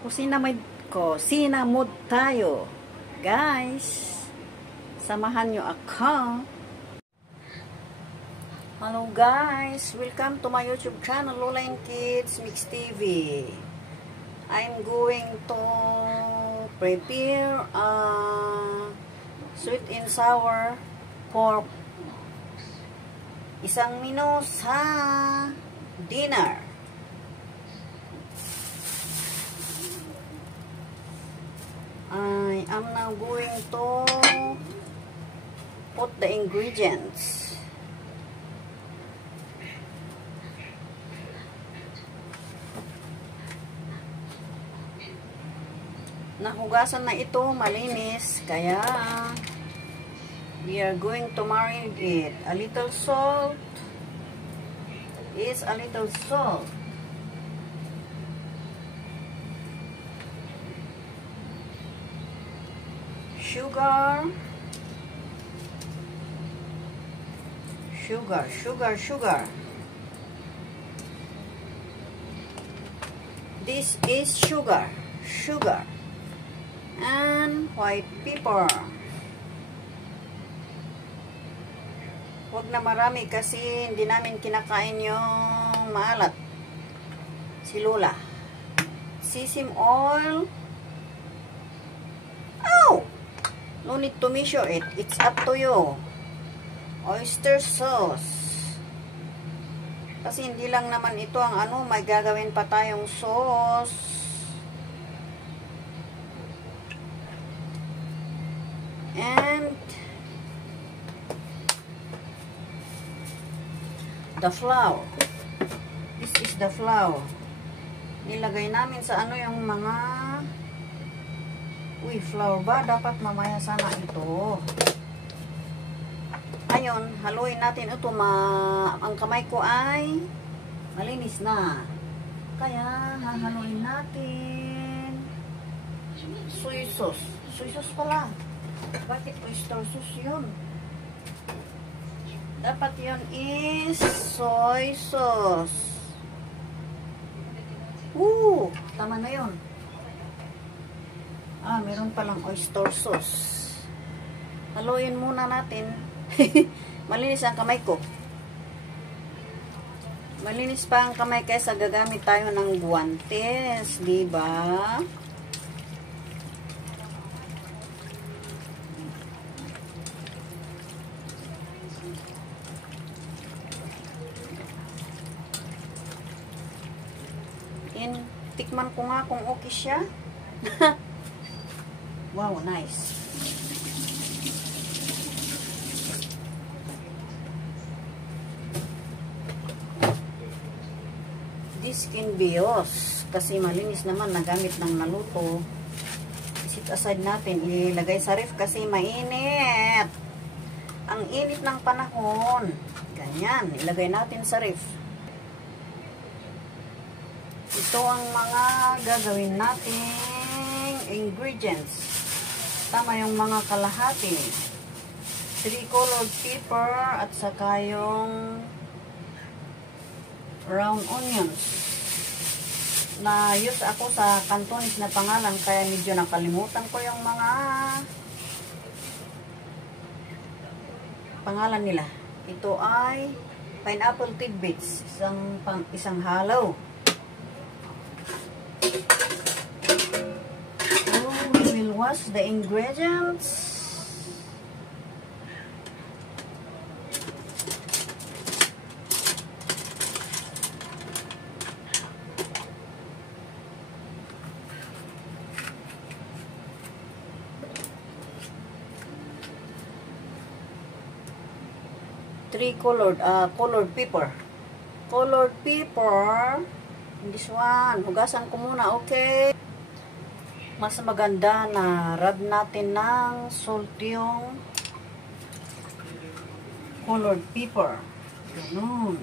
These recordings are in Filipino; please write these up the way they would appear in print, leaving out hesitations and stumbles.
Kusina mood tayo. Guys, samahan nyo ako. Hello guys, welcome to my YouTube channel, Lola and Kids Mix TV. I'm going to prepare sweet and sour pork. Isang menu sa dinner. I am now going to put the ingredients. Nahugasan na ito, malinis, kaya we are going to marinate it. A little salt is a little salt. Sugar. This is sugar. And white pepper. Huwag na marami kasi hindi namin kinakain yung maalat. Si Lola. Sesame oil. Oh! No need to measure it. It's up to you. Oyster sauce. Kasi hindi lang naman ito ang ano, may gagawin pa tayong sauce. And the flour. This is the flour. Nilagay namin sa ano yung mga flour ba? Dapat mamaya sana ito. Ayun, haluin natin ito. Ang kamay ko ay malinis na. Kaya, hahaluin natin. Soy sauce. Soy sauce pala. Bakit oyster sauce yun? Dapat yun is soy sauce. Tama na yun. Meron palang oyster sauce. Haluin muna natin. Malinis ang kamay ko. Malinis pa ang kamay kaysa gagamit tayo ng guwantes, diba? Tikman ko nga kung okay siya. Wow, nice. This can be yours. Kasi malinis naman, nagamit ng naluto. Sit aside natin. Ilagay sa ref kasi mainit. Ang init ng panahon. Ganyan. Ilagay natin sa ref. Ito ang mga gagawin nating ingredients. Tama yung mga kalahati. 3 colored pepper at saka yung round onions. Na-use ako sa Cantonese na pangalan kaya medyo nakalimutan ko yung mga pangalan nila. Ito ay pineapple tidbits. Isang halaw. Wash the ingredients. Colored pepper. Colored pepper. This one. Hugasan ko muna, okay? Mas maganda na rub natin ng salt yung colored pepper. Ganun.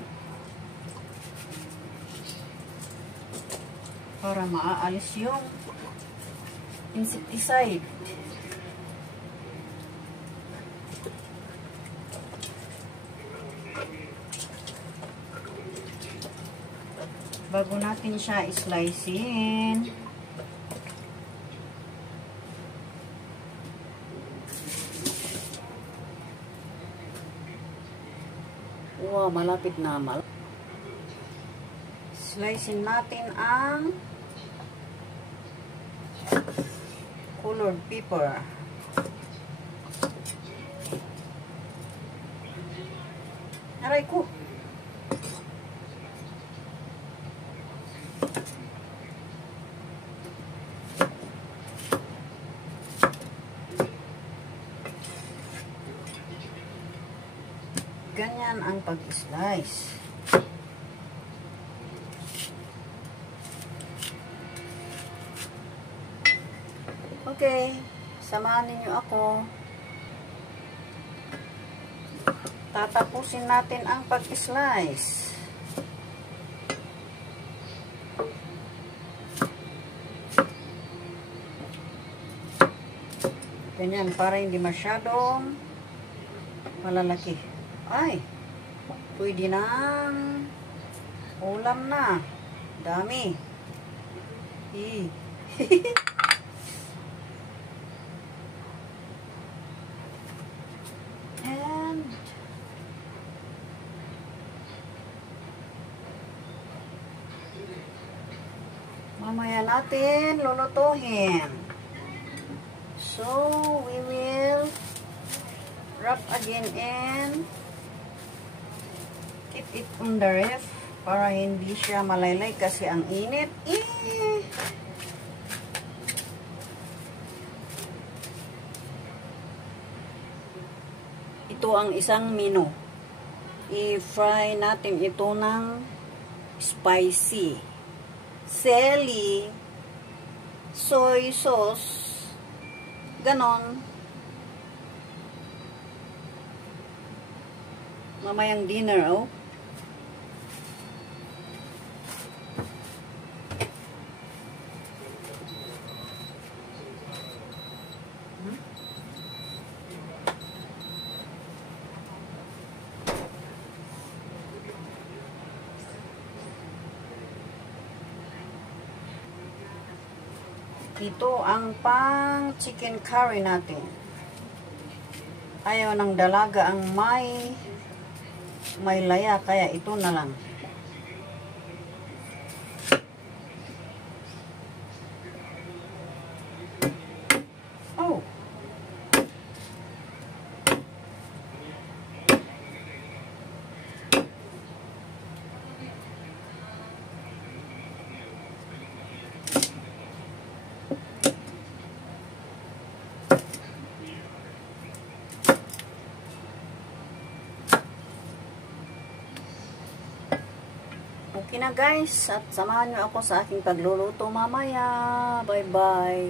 Para maaalis yung insecticide. Bago natin siya slicein. Wow, malapit na. Slicein natin ang colored pepper. Aray ko. Ganyan ang pag-slice. Okay, samahan ninyo ako. Tatapusin natin ang pag-slice. Ganyan, para hindi masyadong malalaki. Ay, pwede ng ulam na. Dami. And mamaya natin lulutuhin. So, we will wrap again and keep it on the ref para hindi siya malaylay kasi ang init. Ito ang isang menu. I-fry natin ito ng spicy. Seli, soy sauce, ganon. Mamayang dinner, oh. Ito ang pang chicken curry natin. Ayaw ng dalaga ang may laya, kaya ito na lang. Oh. Okay na guys, at samahan nyo ako sa aking pagluluto mamaya. Bye bye.